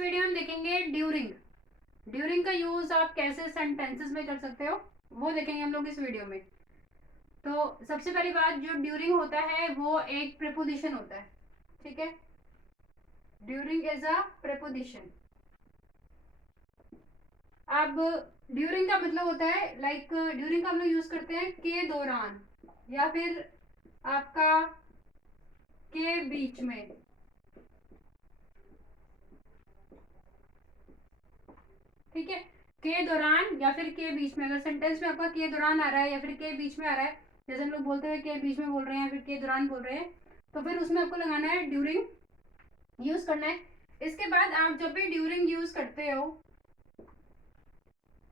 Video हम देखेंगे during. During का यूज आप कैसे सेंटेंसेस में कर सकते हो वो देखेंगे हम लोग इस वीडियो में। तो सबसे पहली बात, जो ड्यूरिंग होता है वो एक प्रीपोजिशन होता है, ठीक है। During is a preposition. अब ड्यूरिंग का मतलब होता है लाइक ड्यूरिंग का हम लोग यूज करते हैं के दौरान या फिर आपका के बीच में, ठीक है। के दौरान या फिर के बीच में, अगर सेंटेंस में आपका के दौरान आ रहा है या फिर के बीच में आ रहा है, जैसे हम लोग बोलते हुए के बीच में बोल रहे हैं या फिर के दौरान बोल रहे हैं, तो फिर उसमें आपको लगाना है ड्यूरिंग, यूज करना है। इसके बाद आप जब भी ड्यूरिंग यूज करते हो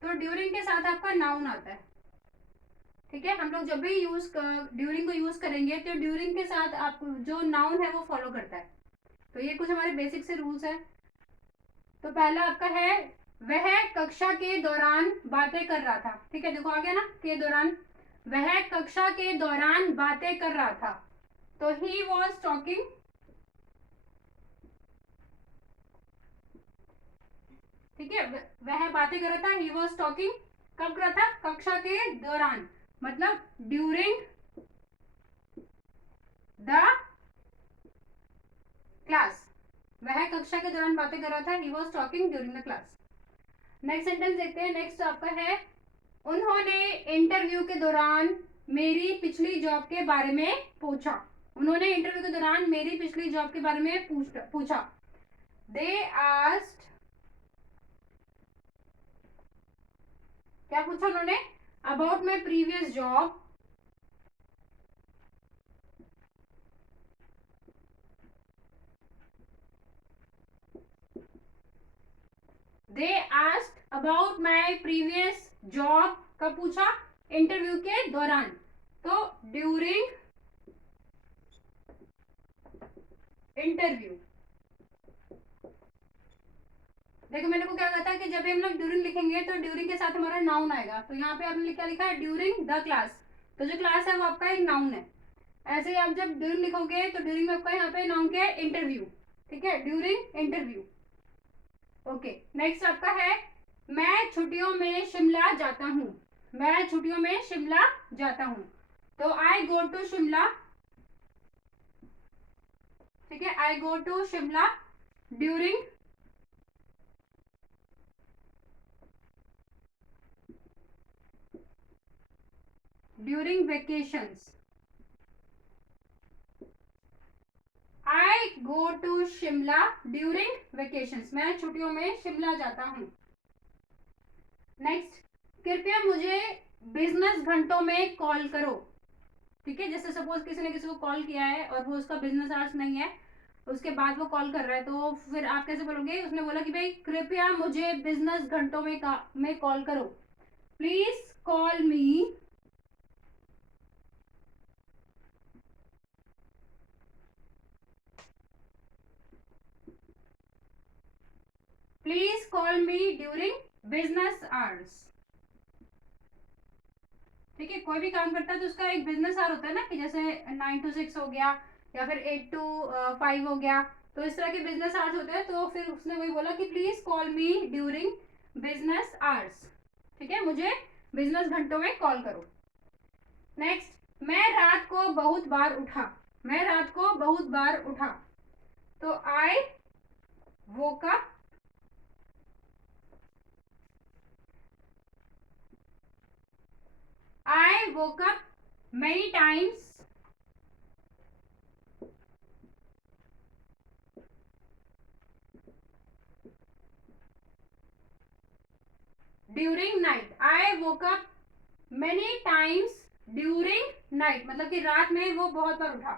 तो ड्यूरिंग के साथ आपका नाउन आता है, ठीक है। हम लोग जब भी ड्यूरिंग को यूज करेंगे तो ड्यूरिंग के साथ आप जो नाउन है वो फॉलो करता है। तो ये कुछ हमारे बेसिक से रूल्स है। तो पहला आपका है, वह कक्षा के दौरान बातें कर रहा था, ठीक है। देखो आ गया ना, के दौरान। वह कक्षा के दौरान बातें कर रहा था, तो ही वॉज टॉकिंग, ठीक है। वह बातें कर रहा था, ही वॉज टॉकिंग, कब कर रहा था? कक्षा के दौरान, मतलब ड्यूरिंग द क्लास। वह कक्षा के दौरान बातें कर रहा था, he was talking during the class. Next sentence देखते हैं। नेक्स्ट आपका है, उन्होंने इंटरव्यू के दौरान मेरी पिछली जॉब के बारे में पूछा। उन्होंने इंटरव्यू के दौरान मेरी पिछली जॉब के बारे में पूछा। दे आस्क्ड, क्या पूछा उन्होंने? About my previous job, they asked about my previous job, कब पूछा? इंटरव्यू के दौरान, तो ड्यूरिंग इंटरव्यू। देखो मैंने को क्या कहा था कि जब भी हम लोग ड्यूरिंग लिखेंगे तो ड्यूरिंग के साथ हमारा नाउन आएगा। तो यहाँ पे आपने क्या लिखा है? During the class. तो जो क्लास है वो आपका एक नाउन है। ऐसे ही आप जब ड्यूरिंग लिखोगे तो ड्यूरिंग में आपका यहाँ पे नाउन क्या है? इंटरव्यू, ठीक है। During interview. ओके, नेक्स्ट आपका है, मैं छुट्टियों में शिमला जाता हूँ। मैं छुट्टियों में शिमला जाता हूँ, तो आई गो टू शिमला, ठीक है। I go to Shimla during vacations. I go to Shimla during vacations. मैं छुट्टियों में शिमला जाता हूँ। नेक्स्ट, कृपया मुझे बिजनेस घंटों में कॉल करो, ठीक है। जैसे सपोज किसी ने किसी को कॉल किया है और वो उसका बिजनेस आवर्स नहीं है, उसके बाद वो कॉल कर रहा है, तो फिर आप कैसे बोलोगे? उसने बोला कि भाई कृपया मुझे बिजनेस घंटों में कॉल करो। Please call me, please call me during business hours, ठीक है। कोई भी काम करता है तो उसका एक बिजनेस आवर होता है ना, कि जैसे 9 to 6 हो गया या फिर 8 to 5 हो गया, तो इस तरह के बिजनेस आवर्स होते हैं। तो फिर उसने वही बोला कि please call me during business hours, ठीक है। मुझे बिजनेस घंटों में कॉल करो। नेक्स्ट, मैं रात को बहुत बार उठा। मैं रात को बहुत बार उठा, तो I woke up, I woke up many times during night. I woke up many times during night, मतलब कि रात में वो बहुत बार उठा।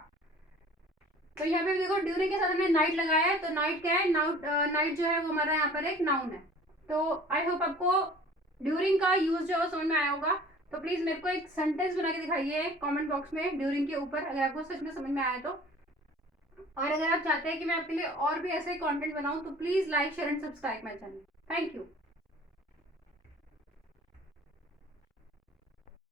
तो यहाँ पे देखो ड्यूरिंग के साथ हमने नाइट लगाया है, तो नाइट क्या है? नाइट जो है वो हमारा यहाँ पर एक नाउन है। तो आई होप आपको ड्यूरिंग का यूज जो है समझ में आया होगा। तो प्लीज मेरे को एक सेंटेंस बना के दिखाइए कमेंट बॉक्स में ड्यूरिंग के ऊपर, अगर आपको सच में समझ में आया तो। और अगर आप चाहते हैं कि मैं आपके लिए और भी ऐसे कंटेंट बनाऊं तो please like share and subscribe my channel. Thank you.